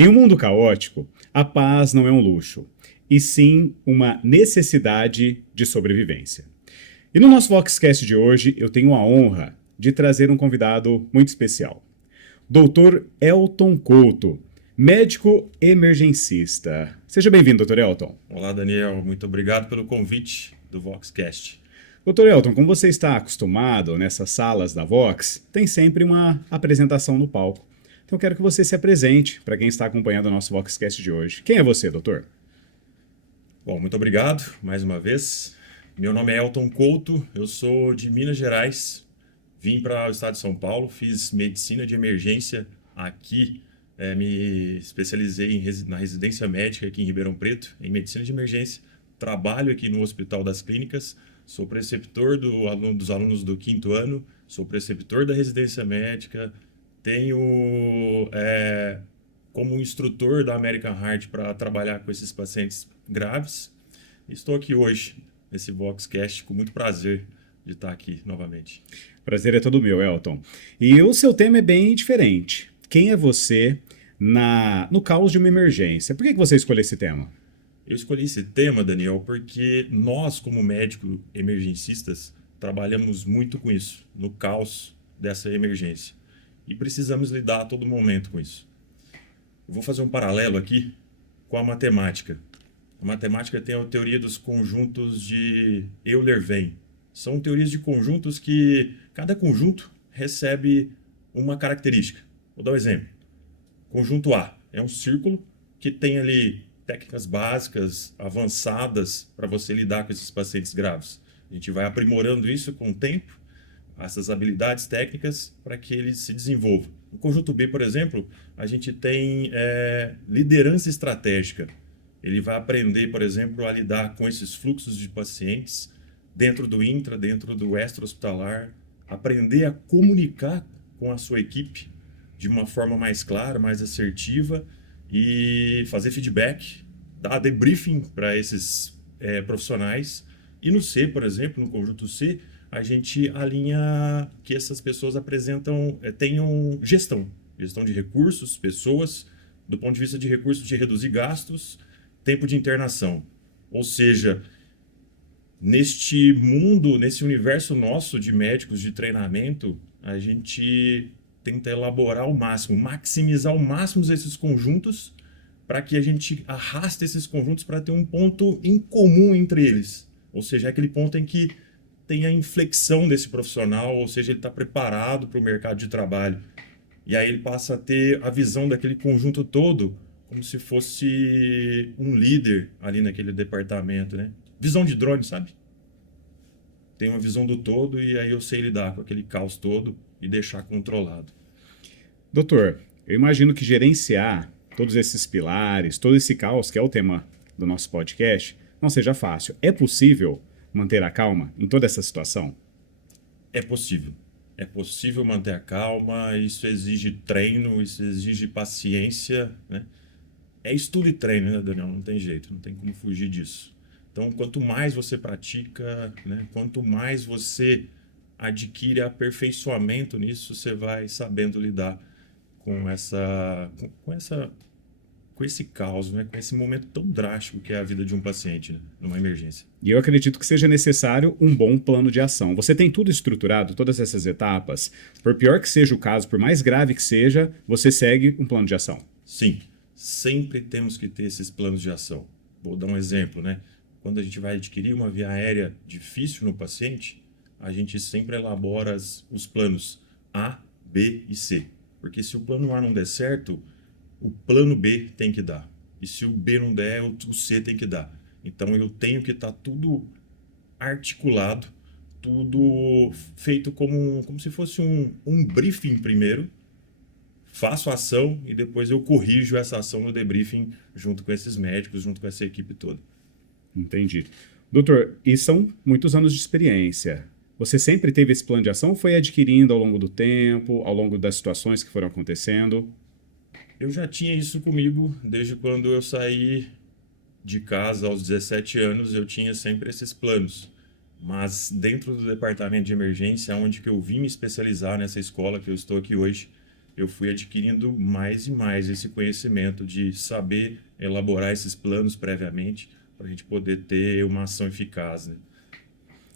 Em um mundo caótico, a paz não é um luxo, e sim uma necessidade de sobrevivência. E no nosso Voxcast de hoje, eu tenho a honra de trazer um convidado muito especial. Dr. Elton Couto, médico emergencista. Seja bem-vindo, Dr. Elton. Olá, Daniel. Muito obrigado pelo convite do Voxcast. Dr. Elton, como você está acostumado nessas salas da Vox, tem sempre uma apresentação no palco. Então eu quero que você se apresente para quem está acompanhando o nosso Voxcast de hoje. Quem é você, doutor? Bom, muito obrigado mais uma vez. Meu nome é Elton Couto, eu sou de Minas Gerais. Vim para o estado de São Paulo, fiz medicina de emergência aqui. Me especializei na residência médica aqui em Ribeirão Preto, em medicina de emergência. Trabalho aqui no Hospital das Clínicas. Sou preceptor dos alunos do 5º ano, sou preceptor da residência médica. Tenho como instrutor da American Heart para trabalhar com esses pacientes graves. Estou aqui hoje, nesse Voxcast, com muito prazer de estar aqui novamente. Prazer é todo meu, Elton. E o seu tema é bem diferente. Quem é você no caos de uma emergência? Por que você escolheu esse tema? Eu escolhi esse tema, Daniel, porque nós, como médicos emergencistas, trabalhamos muito com isso, no caos dessa emergência. E precisamos lidar a todo momento com isso. Eu vou fazer um paralelo aqui com a matemática. A matemática tem a teoria dos conjuntos de Euler-Venn. São teorias de conjuntos que cada conjunto recebe uma característica. Vou dar um exemplo. Conjunto A é um círculo que tem ali técnicas básicas, avançadas para você lidar com esses pacientes graves. A gente vai aprimorando isso com o tempo, essas habilidades técnicas, para que eles se desenvolvam. No conjunto B, por exemplo, a gente tem liderança estratégica. Ele vai aprender, por exemplo, a lidar com esses fluxos de pacientes dentro do intra, dentro do extra-hospitalar, aprender a comunicar com a sua equipe de uma forma mais clara, mais assertiva e fazer feedback, dar debriefing para esses profissionais. E no C, por exemplo, no conjunto C, a gente alinha que essas pessoas tenham gestão de recursos, pessoas, do ponto de vista de recursos de reduzir gastos, tempo de internação. Ou seja, neste mundo, nesse universo nosso de médicos de treinamento, a gente tenta elaborar ao máximo, maximizar ao máximo esses conjuntos para que a gente arraste esses conjuntos para ter um ponto em comum entre eles. Ou seja, é aquele ponto em que tem a inflexão desse profissional, ou seja, ele está preparado para o mercado de trabalho. E aí ele passa a ter a visão daquele conjunto todo como se fosse um líder ali naquele departamento, né? Visão de drone, sabe? Tem uma visão do todo e aí eu sei lidar com aquele caos todo e deixar controlado. Doutor, eu imagino que gerenciar todos esses pilares, todo esse caos, que é o tema do nosso podcast, não seja fácil. É possível manter a calma em toda essa situação? É possível. É possível manter a calma, isso exige treino, isso exige paciência, né? É estudo e treino, né, Daniel? Não tem jeito, não tem como fugir disso. Então, quanto mais você pratica, né, quanto mais você adquire aperfeiçoamento nisso, você vai sabendo lidar com esse caos, né, com esse momento tão drástico que é a vida de um paciente, né, numa emergência. E eu acredito que seja necessário um bom plano de ação. Você tem tudo estruturado, todas essas etapas? Por pior que seja o caso, por mais grave que seja, você segue um plano de ação? Sim, sempre temos que ter esses planos de ação. Vou dar um exemplo, né? Quando a gente vai adquirir uma via aérea difícil no paciente, a gente sempre elabora os planos A, B e C. Porque se o plano A não der certo, o plano B tem que dar. E se o B não der, o C tem que dar. Então eu tenho que estar tudo articulado, tudo feito como se fosse um briefing primeiro. Faço a ação e depois eu corrijo essa ação no debriefing junto com esses médicos, junto com essa equipe toda. Entendi. Doutor, e são muitos anos de experiência. Você sempre teve esse plano de ação ou foi adquirindo ao longo do tempo, ao longo das situações que foram acontecendo? Eu já tinha isso comigo desde quando eu saí de casa aos 17 anos, eu tinha sempre esses planos. Mas dentro do departamento de emergência, onde que eu vim me especializar nessa escola que eu estou aqui hoje, eu fui adquirindo mais e mais esse conhecimento de saber elaborar esses planos previamente para a gente poder ter uma ação eficaz, né?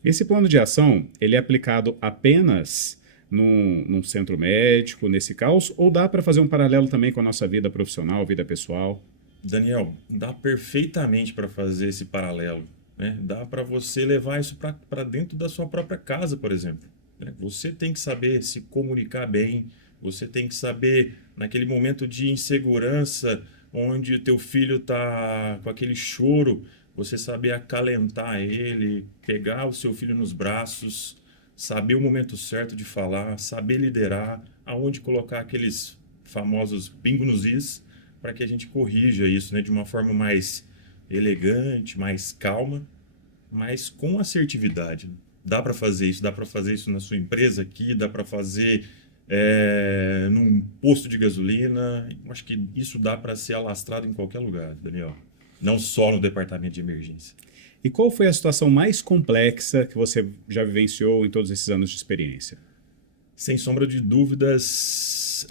Esse plano de ação, ele é aplicado apenas num centro médico, nesse caos, ou dá para fazer um paralelo também com a nossa vida profissional, vida pessoal? Daniel, dá perfeitamente para fazer esse paralelo, né? Dá para você levar isso para dentro da sua própria casa, por exemplo, né? Você tem que saber se comunicar bem, você tem que saber, naquele momento de insegurança, onde o teu filho está com aquele choro, você saber acalentar ele, pegar o seu filho nos braços, saber o momento certo de falar, saber liderar, aonde colocar aqueles famosos pingo nos is, para que a gente corrija isso, né, de uma forma mais elegante, mais calma, mas com assertividade. Dá para fazer isso na sua empresa aqui, dá para fazer num posto de gasolina. Acho que isso dá para ser alastrado em qualquer lugar, Daniel. Não só no departamento de emergência. E qual foi a situação mais complexa que você já vivenciou em todos esses anos de experiência? Sem sombra de dúvidas,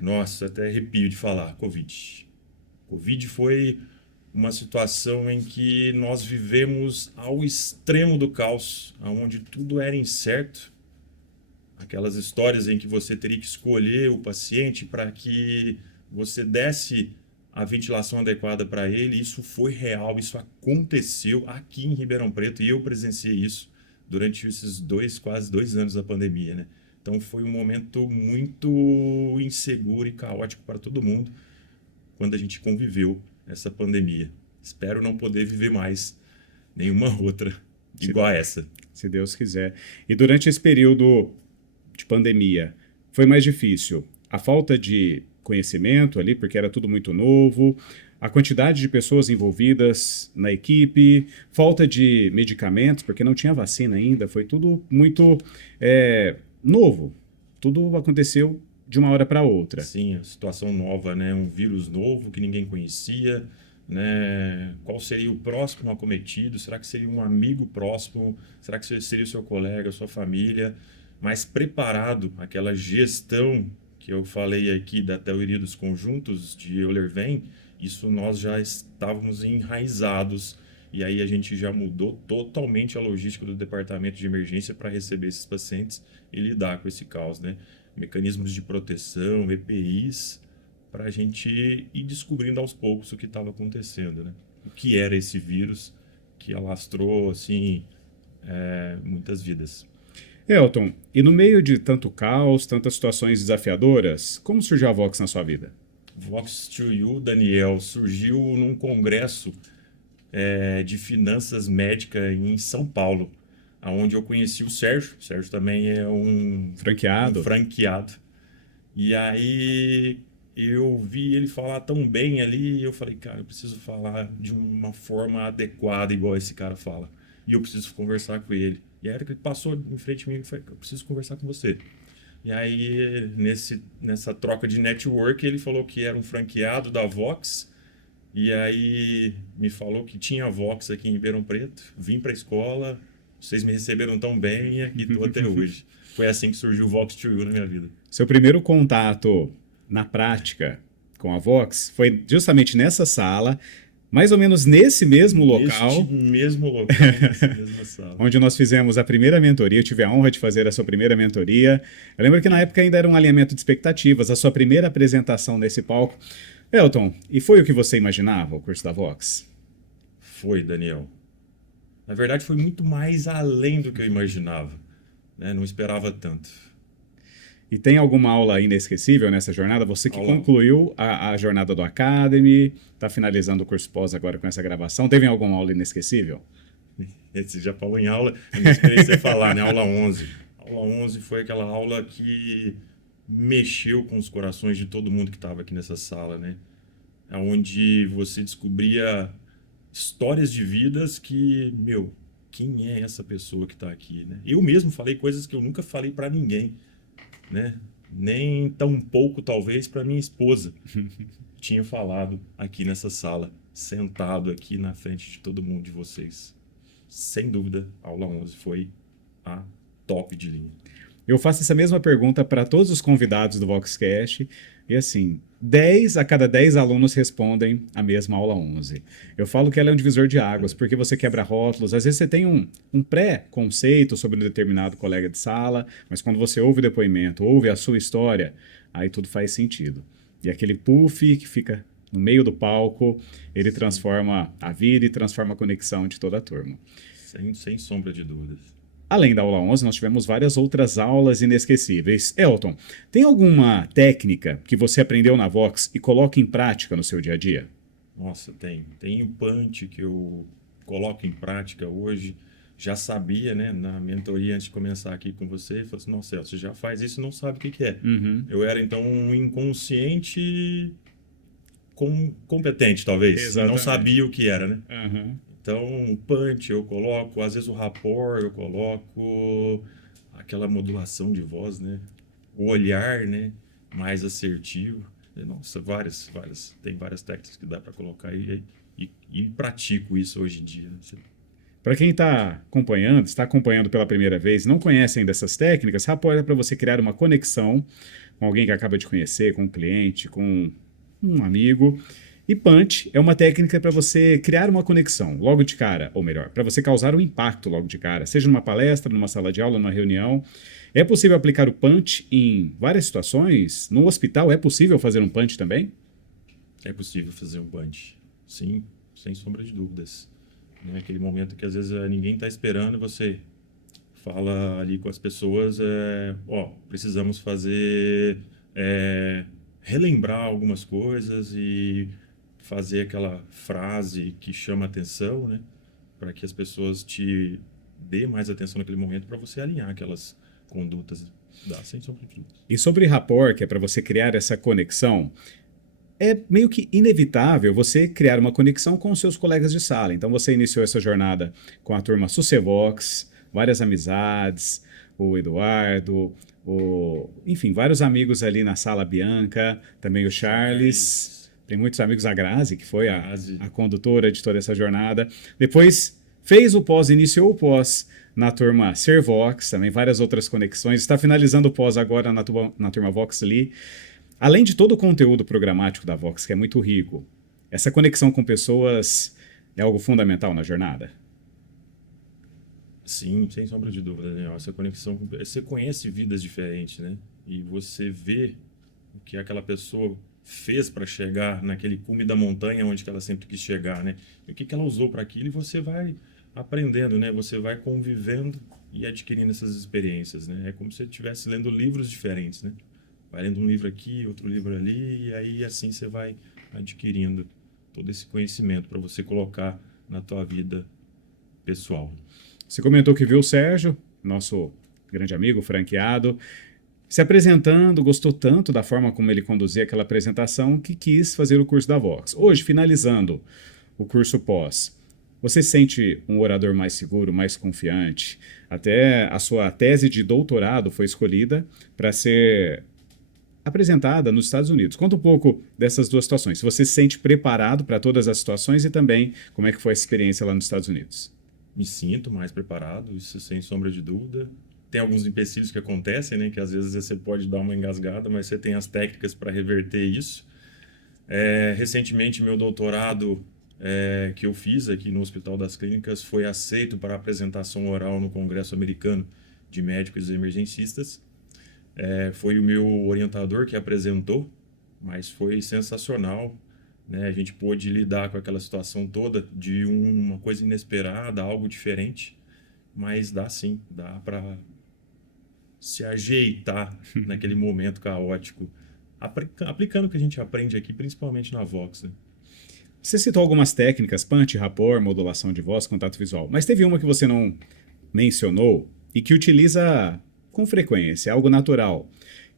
nossa, até arrepio de falar, Covid. Covid foi uma situação em que nós vivemos ao extremo do caos, onde tudo era incerto. Aquelas histórias em que você teria que escolher o paciente para que você desse a ventilação adequada para ele. Isso foi real, isso aconteceu aqui em Ribeirão Preto e eu presenciei isso durante esses quase 2 anos da pandemia, né? Então foi um momento muito inseguro e caótico para todo mundo quando a gente conviveu essa pandemia. Espero não poder viver mais nenhuma outra igual a essa. Se Deus quiser. E durante esse período de pandemia, foi mais difícil a falta de conhecimento ali, porque era tudo muito novo, a quantidade de pessoas envolvidas na equipe, falta de medicamentos, porque não tinha vacina ainda, foi tudo muito novo. Tudo aconteceu de uma hora para outra. Sim, a situação nova, né? Um vírus novo que ninguém conhecia, né? Qual seria o próximo acometido? Será que seria um amigo próximo? Será que seria o seu colega, a sua família? Mas preparado, aquela gestão que eu falei aqui da teoria dos conjuntos de Euler-Venn, isso nós já estávamos enraizados e aí a gente já mudou totalmente a logística do departamento de emergência para receber esses pacientes e lidar com esse caos, né? Mecanismos de proteção, EPIs, para a gente ir descobrindo aos poucos o que estava acontecendo, né? O que era esse vírus que alastrou, assim, muitas vidas. Elton, e no meio de tanto caos, tantas situações desafiadoras, como surgiu a Vox na sua vida? Vox to You, Daniel, surgiu num congresso de finanças médicas em São Paulo, onde eu conheci o Sérgio. O Sérgio também é um Franqueado? franqueado. E aí eu vi ele falar tão bem ali, e eu falei, cara, eu preciso falar de uma forma adequada, igual esse cara fala. E eu preciso conversar com ele. E aí ele passou em frente a mim e falou, eu preciso conversar com você. E aí, nessa troca de network, ele falou que era um franqueado da Vox. E aí me falou que tinha Vox aqui em Ribeirão Preto. Vim para a escola, vocês me receberam tão bem e aqui estou até hoje. Foi assim que surgiu o Vox to You na minha vida. Seu primeiro contato na prática com a Vox foi justamente nessa sala, mais ou menos nesse mesmo local. Neste mesmo local, nessa mesma sala. Onde nós fizemos a primeira mentoria. Eu tive a honra de fazer a sua primeira mentoria. Eu lembro que na época ainda era um alinhamento de expectativas, a sua primeira apresentação nesse palco. Elton, e foi o que você imaginava, o curso da Vox? Foi, Daniel. Na verdade, foi muito mais além do que eu imaginava, né? Não esperava tanto. E tem alguma aula inesquecível nessa jornada? Você que Aula. concluiu a jornada do Academy, está finalizando o curso pós agora com essa gravação. Teve alguma aula inesquecível? Você já falou em aula, eu não esperei você falar, né? Aula 11. Aula 11 foi aquela aula que mexeu com os corações de todo mundo que estava aqui nessa sala, né? Onde você descobria histórias de vidas que, meu, quem é essa pessoa que está aqui, né? Eu mesmo falei coisas que eu nunca falei para ninguém, né? Nem tão pouco, talvez, para minha esposa. Tinha falado aqui nessa sala, sentado aqui na frente de todo mundo de vocês. Sem dúvida, a aula 11 foi a top de linha. Eu faço essa mesma pergunta para todos os convidados do Voxcast e assim, 10 a cada 10 alunos respondem a mesma aula 11. Eu falo que ela é um divisor de águas, porque você quebra rótulos, às vezes você tem um pré-conceito sobre um determinado colega de sala, mas quando você ouve o depoimento, ouve a sua história, aí tudo faz sentido. E aquele puff que fica no meio do palco, ele Sim, transforma a vida e transforma a conexão de toda a turma. sem sombra de dúvidas. Além da aula 11, nós tivemos várias outras aulas inesquecíveis. Elton, tem alguma técnica que você aprendeu na Vox e coloca em prática no seu dia a dia? Nossa, tem o punch que eu coloco em prática hoje. Já sabia, né, na mentoria antes de começar aqui com você, falei assim, nossa, Celso, você já faz isso e não sabe o que que é. Uhum. Eu era então um inconsciente competente, talvez, e não Exatamente. sabia o que era, né? Uhum. Então, o punch eu coloco, às vezes o rapport eu coloco, aquela modulação de voz, né? O olhar, né? Mais assertivo. Nossa, tem várias técnicas que dá para colocar e pratico isso hoje em dia. Para quem está acompanhando pela primeira vez, não conhece ainda essas técnicas, rapport é para você criar uma conexão com alguém que acaba de conhecer, com um cliente, com um amigo. E punch é uma técnica para você criar uma conexão logo de cara, ou melhor, para você causar um impacto logo de cara, seja numa palestra, numa sala de aula, numa reunião. É possível aplicar o punch em várias situações? No hospital é possível fazer um punch também? É possível fazer um punch, sim, sem sombra de dúvidas. Né? Aquele momento que às vezes ninguém está esperando, você fala ali com as pessoas, ó, precisamos fazer, relembrar algumas coisas e fazer aquela frase que chama atenção, né? Para que as pessoas te dê mais atenção naquele momento para você alinhar aquelas condutas. Dá, sem sombra de dúvidas. E sobre rapport, que é para você criar essa conexão, é meio que inevitável você criar uma conexão com os seus colegas de sala. Então você iniciou essa jornada com a turma Sucevox, várias amizades, o Eduardo, enfim, vários amigos ali na sala Bianca, também o Charles. Charles, Tem muitos amigos, a Grazi, que foi Grazi, a condutora de toda essa jornada. Depois fez o pós, iniciou o pós na turma Servox, também várias outras conexões. Está finalizando o pós agora na turma Vox Lee. Além de todo o conteúdo programático da Vox, que é muito rico, essa conexão com pessoas é algo fundamental na jornada? sim, sem sombra de dúvida, né? Essa conexão, você conhece vidas diferentes, né? E você vê o que aquela pessoa fez para chegar naquele cume da montanha onde que ela sempre quis chegar, né? E o que que ela usou para aquilo e você vai aprendendo, né? Você vai convivendo e adquirindo essas experiências, né? É como se você estivesse lendo livros diferentes, né? Vai lendo um livro aqui, outro livro ali, e aí assim você vai adquirindo todo esse conhecimento para você colocar na tua vida pessoal. Você comentou que viu o Sérgio, nosso grande amigo, franqueado, se apresentando, gostou tanto da forma como ele conduzia aquela apresentação que quis fazer o curso da Vox. Hoje, finalizando o curso pós, você se sente um orador mais seguro, mais confiante? Até a sua tese de doutorado foi escolhida para ser apresentada nos Estados Unidos. Conta um pouco dessas duas situações. Se você se sente preparado para todas as situações e também como é que foi a experiência lá nos Estados Unidos. Me sinto mais preparado, isso sem sombra de dúvida. Tem alguns empecilhos que acontecem, né? Que às vezes você pode dar uma engasgada, mas você tem as técnicas para reverter isso. Recentemente, meu doutorado que eu fiz aqui no Hospital das Clínicas foi aceito para apresentação oral no Congresso Americano de Médicos Emergencistas. Foi o meu orientador que apresentou, mas foi sensacional, né? A gente pôde lidar com aquela situação toda de uma coisa inesperada, algo diferente, mas dá sim, dá para se ajeitar naquele momento caótico, aplicando o que a gente aprende aqui, principalmente na Vox, né? Você citou algumas técnicas, punch, rapport, modulação de voz, contato visual, mas teve uma que você não mencionou e que utiliza com frequência, algo natural,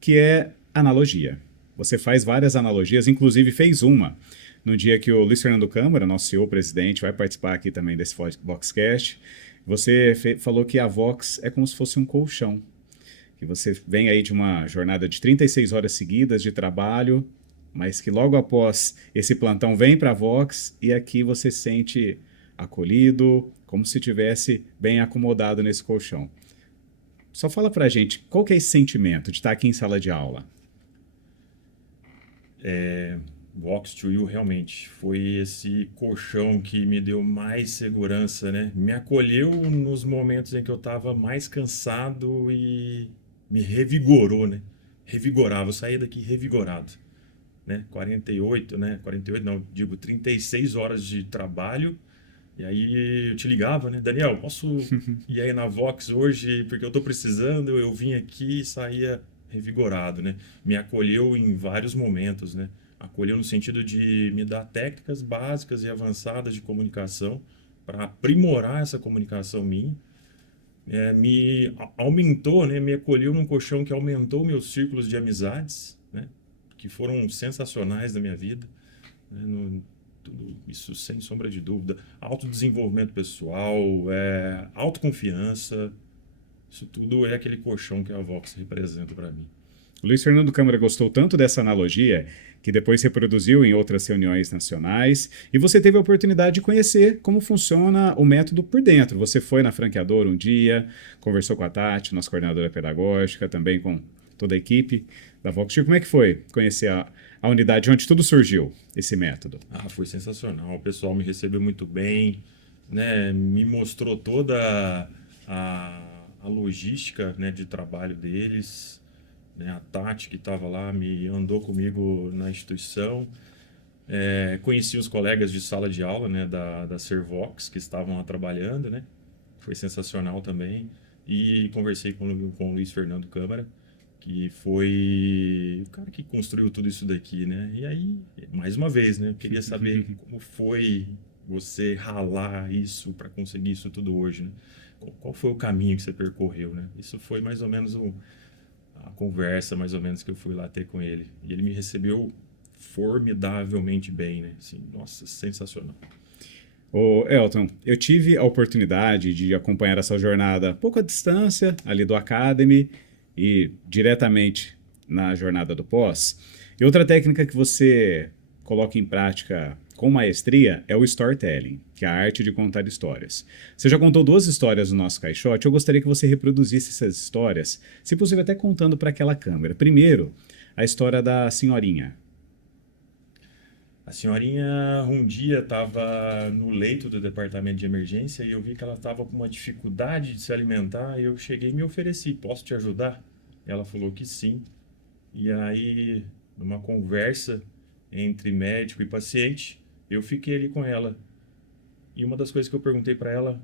que é analogia. Você faz várias analogias, inclusive fez uma no dia que o Luiz Fernando Câmara, nosso CEO, presidente, vai participar aqui também desse Voxcast. Você falou que a Vox é como se fosse um colchão, que você vem aí de uma jornada de 36 horas seguidas de trabalho, mas que logo após esse plantão vem para a Vox e aqui você se sente acolhido, como se tivesse bem acomodado nesse colchão. Só fala pra gente, qual que é esse sentimento de estar aqui em sala de aula? Vox to You realmente foi esse colchão que me deu mais segurança, né? Me acolheu nos momentos em que eu estava mais cansado e me revigorou, né? Revigorava, eu saí daqui revigorado, né? 48, né? 48 não, digo 36 horas de trabalho. E aí eu te ligava, né? Daniel, posso ir aí na Vox hoje porque eu tô precisando? Eu vim aqui e saía revigorado, né? Me acolheu em vários momentos, né? Acolheu no sentido de me dar técnicas básicas e avançadas de comunicação para aprimorar essa comunicação minha. Aumentou, né? Me acolheu num colchão que aumentou meus círculos de amizades, né? Que foram sensacionais na minha vida, né? Tudo isso sem sombra de dúvida. Autodesenvolvimento pessoal, autoconfiança, isso tudo é aquele colchão que a Vox representa para mim. O Luiz Fernando Câmara gostou tanto dessa analogia que depois reproduziu em outras reuniões nacionais e você teve a oportunidade de conhecer como funciona o método por dentro. Você foi na franqueadora um dia, conversou com a Tati, nossa coordenadora pedagógica, também com toda a equipe da Vox. Como é que foi conhecer a unidade onde tudo surgiu, esse método? Foi sensacional. O pessoal me recebeu muito bem, né? Me mostrou toda a logística, né, de trabalho deles, né? A Tati que estava lá me andou comigo na instituição. Conheci os colegas de sala de aula, né, da Servox que estavam lá trabalhando, né? Foi sensacional também. E conversei com o Luiz Fernando Câmara, que foi o cara que construiu tudo isso daqui, né? E aí, mais uma vez, né? Eu queria saber como foi você ralar isso para conseguir isso tudo hoje, né? Qual foi o caminho que você percorreu, né? Isso foi mais ou menos a conversa, mais ou menos, que eu fui lá ter com ele. E ele me recebeu formidavelmente bem, né? Assim, nossa, sensacional. Ô Elton, eu tive a oportunidade de acompanhar essa jornada pouco à distância, ali do Academy e diretamente na jornada do pós. E outra técnica que você coloca em prática com maestria é o storytelling, que é a arte de contar histórias. Você já contou 2 histórias no nosso caixote, eu gostaria que você reproduzisse essas histórias, se possível até contando para aquela câmera. Primeiro, a história da senhorinha. A senhorinha um dia estava no leito do departamento de emergência e eu vi que ela estava com uma dificuldade de se alimentar e eu cheguei e me ofereci, posso te ajudar? Ela falou que sim. E aí, numa conversa entre médico e paciente, eu fiquei ali com ela. E uma das coisas que eu perguntei para ela,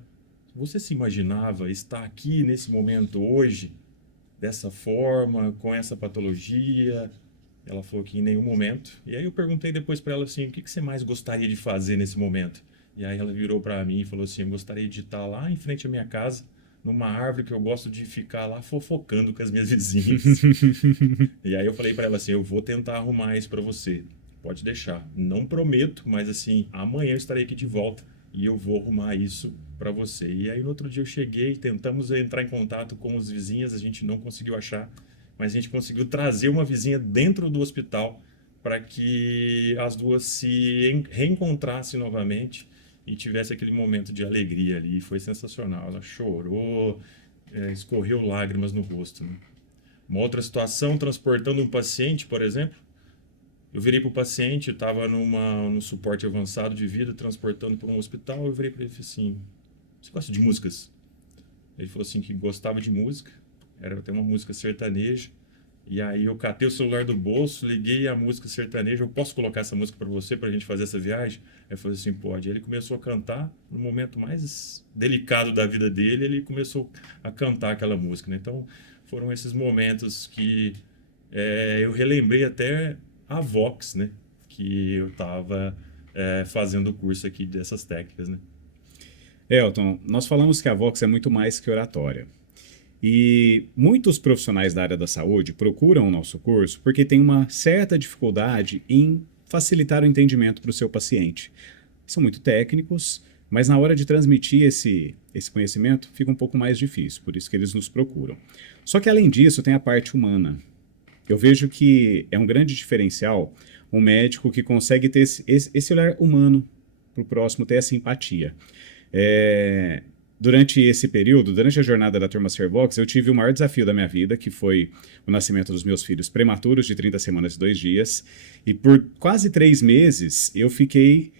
você se imaginava estar aqui nesse momento hoje, dessa forma, com essa patologia? Ela falou que em nenhum momento. E aí eu perguntei depois para ela assim, o que você mais gostaria de fazer nesse momento? E aí ela virou para mim e falou assim, eu gostaria de estar lá em frente à minha casa, numa árvore que eu gosto de ficar lá fofocando com as minhas vizinhas. E aí eu falei para ela assim, eu vou tentar arrumar isso para você. Pode deixar. Não prometo, mas assim, amanhã eu estarei aqui de volta e eu vou arrumar isso para você. E aí no outro dia eu cheguei, tentamos entrar em contato com os vizinhos, a gente não conseguiu achar, mas a gente conseguiu trazer uma vizinha dentro do hospital para que as duas se reencontrassem novamente e tivesse aquele momento de alegria ali. Foi sensacional. Ela chorou, escorreu lágrimas no rosto, né? Uma outra situação, transportando um paciente, por exemplo, eu virei para o paciente, estava no suporte avançado de vida, transportando para um hospital, eu virei para ele e falei assim, você gosta de músicas? Ele falou assim que gostava de música, era até uma música sertaneja, e aí eu catei o celular do bolso, liguei a música sertaneja, eu posso colocar essa música para você, para a gente fazer essa viagem? Aí eu falei assim, pode. Aí ele começou a cantar, no momento mais delicado da vida dele, ele começou a cantar aquela música, né? Então foram esses momentos que eu relembrei até a Vox, né? Que eu estava fazendo o curso aqui dessas técnicas, né? Elton, nós falamos que a Vox é muito mais que oratória. E muitos profissionais da área da saúde procuram o nosso curso porque tem uma certa dificuldade em facilitar o entendimento para o seu paciente. São muito técnicos, mas na hora de transmitir esse conhecimento fica um pouco mais difícil, por isso que eles nos procuram. Só que além disso tem a parte humana. Eu vejo que é um grande diferencial um médico que consegue ter esse olhar humano para o próximo, ter essa empatia. É, durante esse período, durante a jornada da Turma Servox, eu tive o maior desafio da minha vida, que foi o nascimento dos meus filhos prematuros, de 30 semanas e 2 dias. E por quase 3 meses, eu fiquei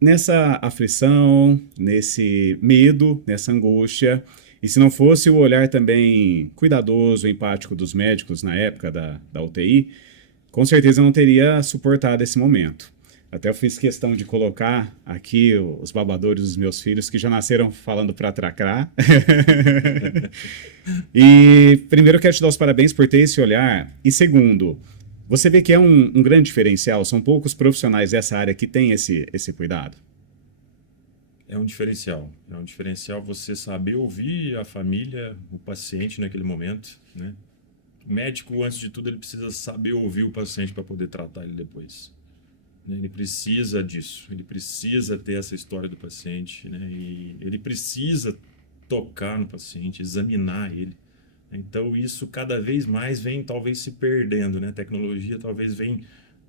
nessa aflição, nesse medo, nessa angústia. E se não fosse o olhar também cuidadoso, empático dos médicos na época da UTI, com certeza eu não teria suportado esse momento. Até eu fiz questão de colocar aqui os babadores dos meus filhos, que já nasceram falando para tracrar. E primeiro eu quero te dar os parabéns por ter esse olhar. E segundo, você vê que é um grande diferencial, são poucos profissionais dessa área que têm esse cuidado. É um diferencial. É um diferencial você saber ouvir a família, o paciente naquele momento, né? O médico, antes de tudo, ele precisa saber ouvir o paciente para poder tratar ele depois. Ele precisa disso, ele precisa ter essa história do paciente, né? E ele precisa tocar no paciente, examinar ele. Então, isso cada vez mais vem talvez se perdendo, né? A tecnologia talvez vem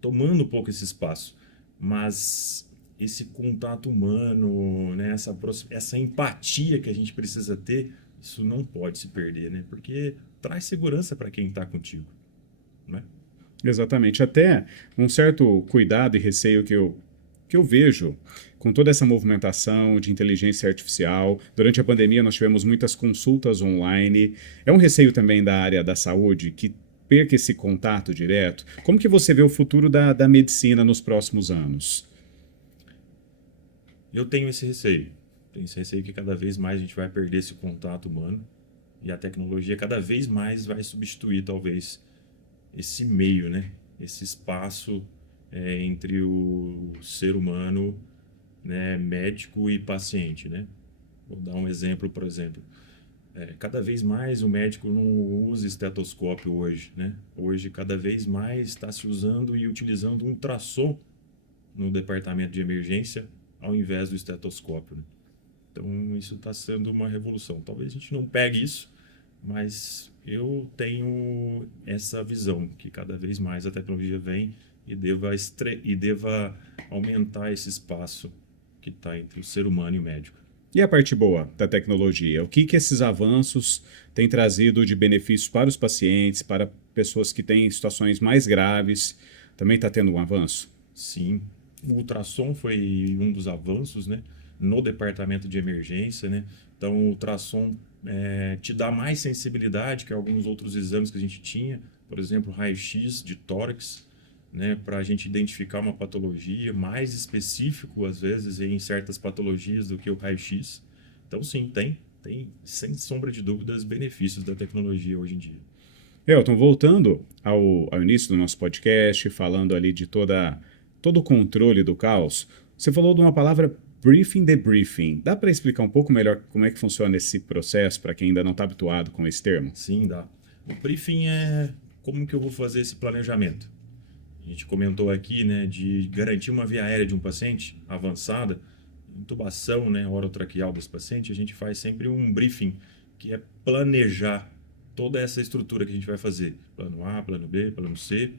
tomando um pouco esse espaço, mas esse contato humano, né? Essa empatia que a gente precisa ter, isso não pode se perder, né? Porque traz segurança para quem está contigo, né? Exatamente. Até um certo cuidado e receio que eu vejo com toda essa movimentação de inteligência artificial. Durante a pandemia, nós tivemos muitas consultas online. É um receio também da área da saúde que perca esse contato direto. Como que você vê o futuro da medicina nos próximos anos? Eu tenho esse receio. Tenho esse receio que cada vez mais a gente vai perder esse contato humano e a tecnologia cada vez mais vai substituir, talvez, esse meio, né? Esse espaço entre o ser humano, né? Médico e paciente, né? Vou dar um exemplo, por exemplo. Cada vez mais o médico não usa estetoscópio hoje, né? Hoje, cada vez mais está se usando e utilizando um ultrassom no departamento de emergência ao invés do estetoscópio, né? Então, isso está sendo uma revolução. Talvez a gente não pegue isso, mas eu tenho essa visão que cada vez mais a tecnologia vem e deva aumentar esse espaço que está entre o ser humano e o médico. E a parte boa da tecnologia? O que esses avanços têm trazido de benefícios para os pacientes, para pessoas que têm situações mais graves? Também está tendo um avanço? Sim, o ultrassom foi um dos avanços, né, no departamento de emergência, né? Então, o ultrassom te dá mais sensibilidade que alguns outros exames que a gente tinha, por exemplo, raio-x de tórax, né, para a gente identificar uma patologia, mais específico, às vezes, em certas patologias do que o raio-x. Então, sim, tem, sem sombra de dúvidas, benefícios da tecnologia hoje em dia. Elton, voltando ao início do nosso podcast, falando ali de todo o controle do caos, você falou de uma palavra briefing debriefing. Dá para explicar um pouco melhor como é que funciona esse processo para quem ainda não está habituado com esse termo? Sim, dá. O briefing é como que eu vou fazer esse planejamento. A gente comentou aqui, né, de garantir uma via aérea de um paciente avançada, intubação, né, orotraqueal desse paciente, a gente faz sempre um briefing, que é planejar toda essa estrutura que a gente vai fazer. Plano A, plano B, plano C.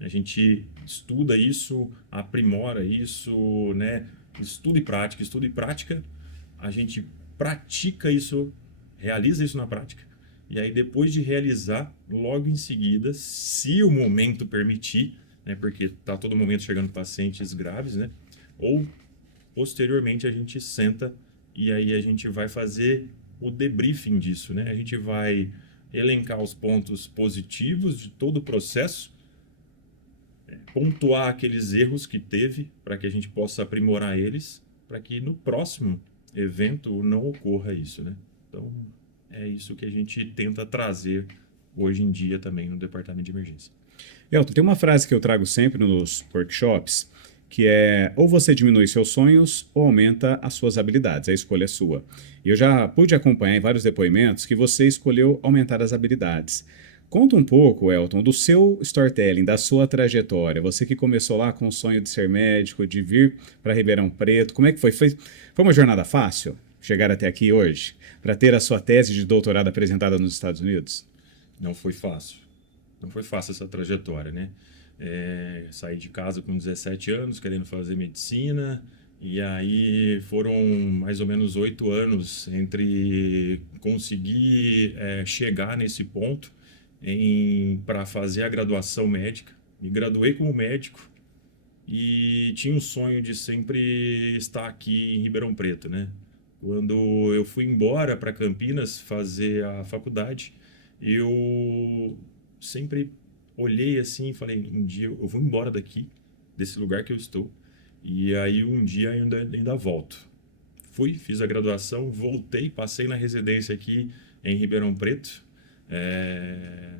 A gente estuda isso, aprimora isso, né, estudo e prática. A gente pratica isso, realiza isso na prática. E aí, depois de realizar, logo em seguida, se o momento permitir, né, porque está todo momento chegando pacientes graves, né, ou posteriormente a gente senta e aí a gente vai fazer o debriefing disso, né? A gente vai elencar os pontos positivos de todo o processo, pontuar aqueles erros que teve para que a gente possa aprimorar eles, para que no próximo evento não ocorra isso, né? Então, é isso que a gente tenta trazer hoje em dia também no departamento de emergência. Elton, tem uma frase que eu trago sempre nos workshops, que é ou você diminui seus sonhos ou aumenta as suas habilidades, a escolha é sua. E eu já pude acompanhar em vários depoimentos que você escolheu aumentar as habilidades. Conta um pouco, Elton, do seu storytelling, da sua trajetória. Você que começou lá com o sonho de ser médico, de vir para Ribeirão Preto, como é que foi? Foi uma jornada fácil chegar até aqui hoje, para ter a sua tese de doutorado apresentada nos Estados Unidos? Não foi fácil. Não foi fácil essa trajetória, né? Saí de casa com 17 anos, querendo fazer medicina, E aí foram mais ou menos 8 anos entre conseguir chegar nesse ponto para fazer a graduação médica. Me graduei como médico e tinha um sonho de sempre estar aqui em Ribeirão Preto, né? Quando eu fui embora para Campinas fazer a faculdade, eu sempre olhei assim e falei, um dia eu vou embora daqui, desse lugar que eu estou, e aí um dia ainda volto. Fui, fiz a graduação, voltei, passei na residência aqui em Ribeirão Preto,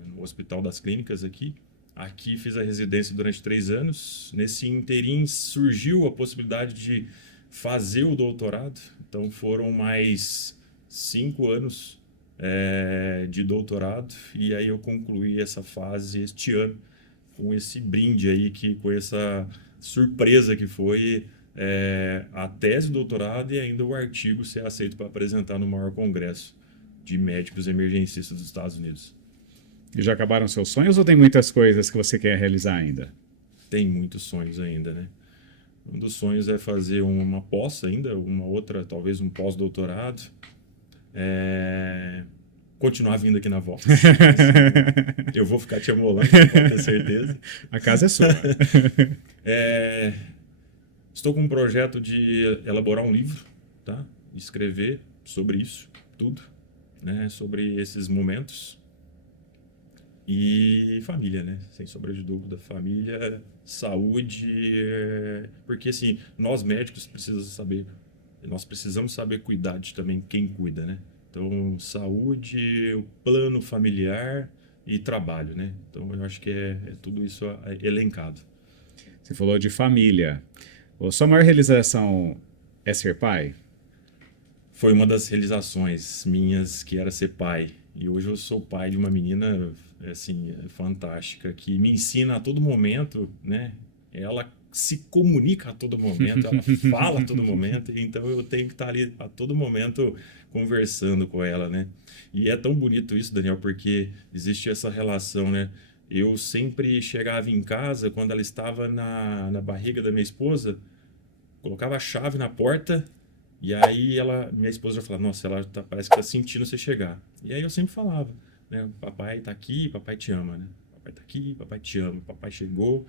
no Hospital das Clínicas aqui. Aqui fiz a residência durante 3 anos. Nesse interim surgiu a possibilidade de fazer o doutorado. Então foram mais 5 anos de doutorado. E aí eu concluí essa fase este ano com esse brinde aí, com essa surpresa que foi a tese do doutorado e ainda o artigo ser aceito para apresentar no maior congresso de médicos emergencistas dos Estados Unidos. E já acabaram seus sonhos ou tem muitas coisas que você quer realizar ainda? Tem muitos sonhos ainda, né? Um dos sonhos é fazer uma pós ainda, uma outra, talvez um pós-doutorado. Continuar vindo aqui na Vox. Eu vou ficar te amolando, pode ter certeza. A casa é sua. Estou com um projeto de elaborar um livro, tá? Escrever sobre isso, tudo, né? Sobre esses momentos. E família, né? Sem sombra de dúvida. Família, saúde. Porque, assim, nós médicos precisamos saber cuidar de também quem cuida, né? Então, saúde, o plano familiar e trabalho, né? Então, eu acho que é tudo isso elencado. Você falou de família. A sua maior realização é ser pai? Foi uma das realizações minhas que era ser pai. E hoje eu sou pai de uma menina, assim, fantástica, que me ensina a todo momento, né? Ela se comunica a todo momento, ela fala a todo momento, então eu tenho que estar ali a todo momento conversando com ela, né? E é tão bonito isso, Daniel, porque existe essa relação, né? Eu sempre chegava em casa, quando ela estava na barriga da minha esposa, colocava a chave na porta e aí minha esposa já falava, nossa, ela parece que está sentindo você chegar. E aí eu sempre falava, né? Papai está aqui, papai te ama, né? Papai está aqui, papai te ama, papai chegou.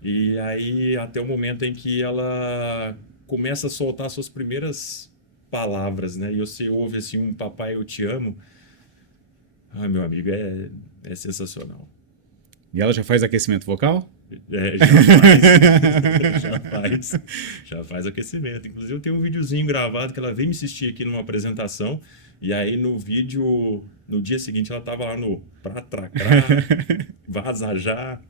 E aí até o momento em que ela começa a soltar suas primeiras palavras, né? E você ouve assim um papai eu te amo. Ah, meu amigo, é sensacional. E ela já faz aquecimento vocal? Já faz aquecimento. Inclusive, eu tenho um videozinho gravado que ela veio me assistir aqui numa apresentação. E aí, no vídeo, no dia seguinte, ela tava lá no pra tracrá, vaza já.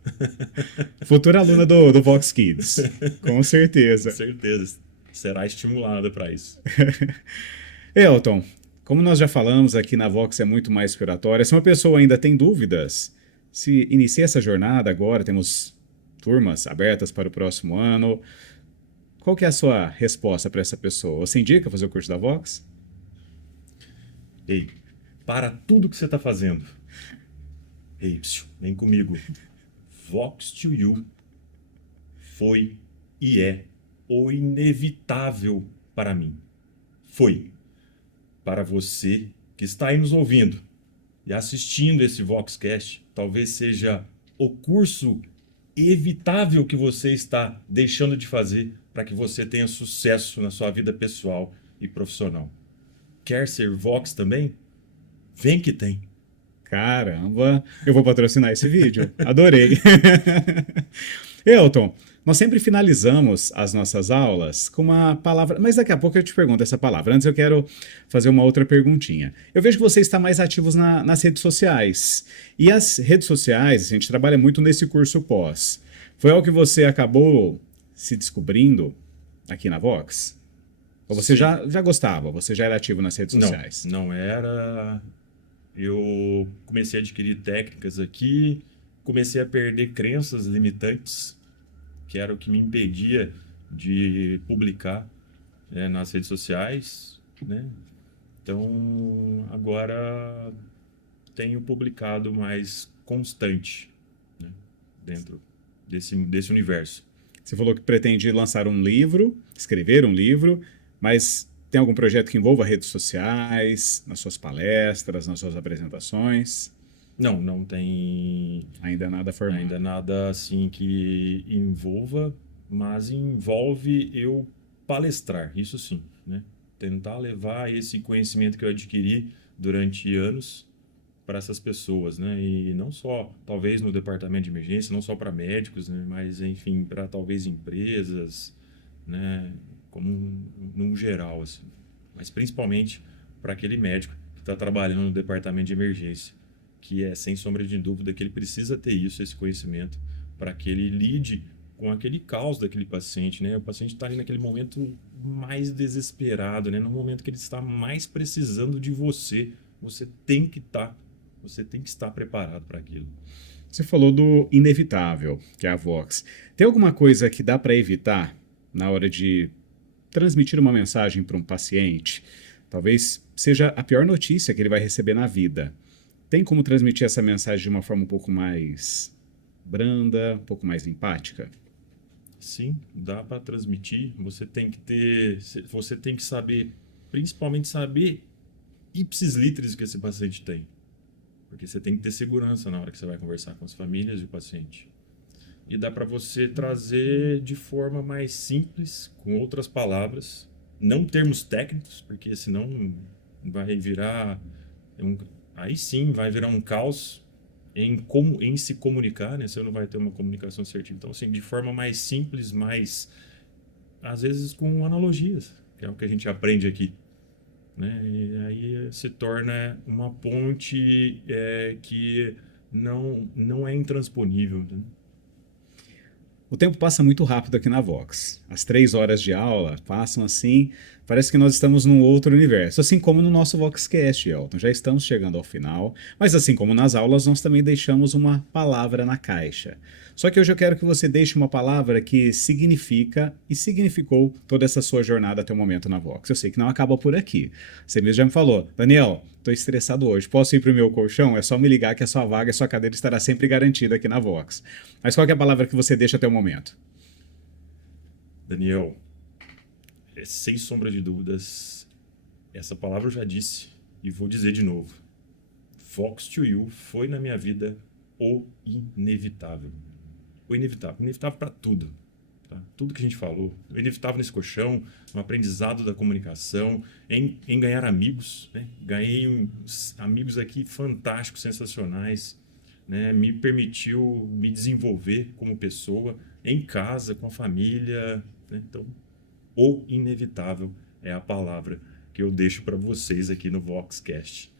Futura aluna do Vox Kids, com certeza. Com certeza. Será estimulada para isso. Elton, como nós já falamos aqui na Vox é muito mais que oratória, se uma pessoa ainda tem dúvidas, se inicia essa jornada agora, temos turmas abertas para o próximo ano, qual que é a sua resposta para essa pessoa? Você indica fazer o curso da Vox? Ei, para tudo que você está fazendo. Ei, vem comigo. Vox to You foi e é o inevitável para mim. Foi. Para você que está aí nos ouvindo e assistindo esse Voxcast, talvez seja o curso evitável que você está deixando de fazer para que você tenha sucesso na sua vida pessoal e profissional. Quer ser Vox também? Vem que tem. Caramba, eu vou patrocinar esse vídeo. Adorei. Elton, nós sempre finalizamos as nossas aulas com uma palavra, mas daqui a pouco eu te pergunto essa palavra. Antes eu quero fazer uma outra perguntinha. Eu vejo que você está mais ativo nas redes sociais. E as redes sociais, a gente trabalha muito nesse curso pós. Foi algo que você acabou se descobrindo aqui na Vox? Ou você já gostava? Você já era ativo nas redes sociais? Não era. Eu comecei a adquirir técnicas aqui, comecei a perder crenças limitantes, que era o que me impedia de publicar nas redes sociais, né? Então, agora tenho publicado mais constante, né? Dentro desse universo. Você falou que pretende lançar um livro, escrever um livro, mas tem algum projeto que envolva redes sociais, nas suas palestras, nas suas apresentações? Não, não tem Ainda nada formado. ainda nada assim que envolva, mas envolve eu palestrar, isso sim, né? Tentar levar esse conhecimento que eu adquiri durante anos para essas pessoas, né? E não só, talvez no departamento de emergência, não só para médicos, né? Mas enfim, para talvez empresas, né? Como num geral, assim. Mas principalmente para aquele médico que está trabalhando no departamento de emergência, que é sem sombra de dúvida que ele precisa ter isso, esse conhecimento, para que ele lide com aquele caos daquele paciente, né? O paciente está ali naquele momento mais desesperado, né? No momento que ele está mais precisando de você, você tem que estar preparado para aquilo. Você falou do inevitável, que é a Vox. Tem alguma coisa que dá para evitar na hora de transmitir uma mensagem para um paciente? Talvez seja a pior notícia que ele vai receber na vida. Tem como transmitir essa mensagem de uma forma um pouco mais branda, um pouco mais empática? Sim, dá para transmitir. Você tem que saber, principalmente saber ipsis literis que esse paciente tem. Porque você tem que ter segurança na hora que você vai conversar com as famílias e o paciente. E dá para você trazer de forma mais simples, com outras palavras, não termos técnicos, porque senão vai virar aí sim vai virar um caos em se comunicar, né? Você não vai ter uma comunicação assertiva. Então, assim, de forma mais simples, mais às vezes com analogias, que é o que a gente aprende aqui, né? E aí se torna uma ponte que não é intransponível, né? O tempo passa muito rápido aqui na Vox. As 3 horas de aula passam assim, parece que nós estamos num outro universo. Assim como no nosso VoxCast, Elton. Já estamos chegando ao final, mas assim como nas aulas, nós também deixamos uma palavra na caixa. Só que hoje eu quero que você deixe uma palavra que significa e significou toda essa sua jornada até o momento na Vox. Eu sei que não acaba por aqui. Você mesmo já me falou, Daniel, estou estressado hoje, posso ir para o meu colchão? É só me ligar que a sua vaga, a sua cadeira estará sempre garantida aqui na Vox. Mas qual que é a palavra que você deixa até o momento? Daniel, sem sombra de dúvidas, essa palavra eu já disse e vou dizer de novo. Vox to You foi na minha vida o inevitável. O inevitável. Inevitável para tudo. Tá? Tudo que a gente falou. O inevitável nesse colchão, no aprendizado da comunicação, em ganhar amigos. Né? Ganhei amigos aqui fantásticos, sensacionais. Né? Me permitiu me desenvolver como pessoa, em casa, com a família. Né? Então, o inevitável é a palavra que eu deixo para vocês aqui no VoxCast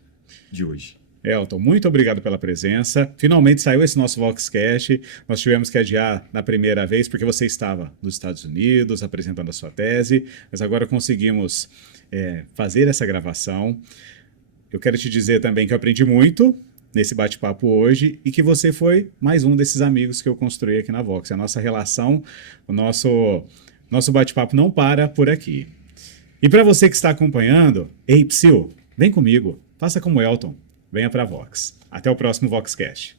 de hoje. Elton, muito obrigado pela presença. Finalmente saiu esse nosso VoxCast. Nós tivemos que adiar na primeira vez porque você estava nos Estados Unidos apresentando a sua tese, mas agora conseguimos fazer essa gravação. Eu quero te dizer também que eu aprendi muito nesse bate-papo hoje e que você foi mais um desses amigos que eu construí aqui na Vox. A nossa relação, o nosso bate-papo não para por aqui. E para você que está acompanhando, ei, Psyu, vem comigo, faça como Elton. Venha para a Vox. Até o próximo VoxCast.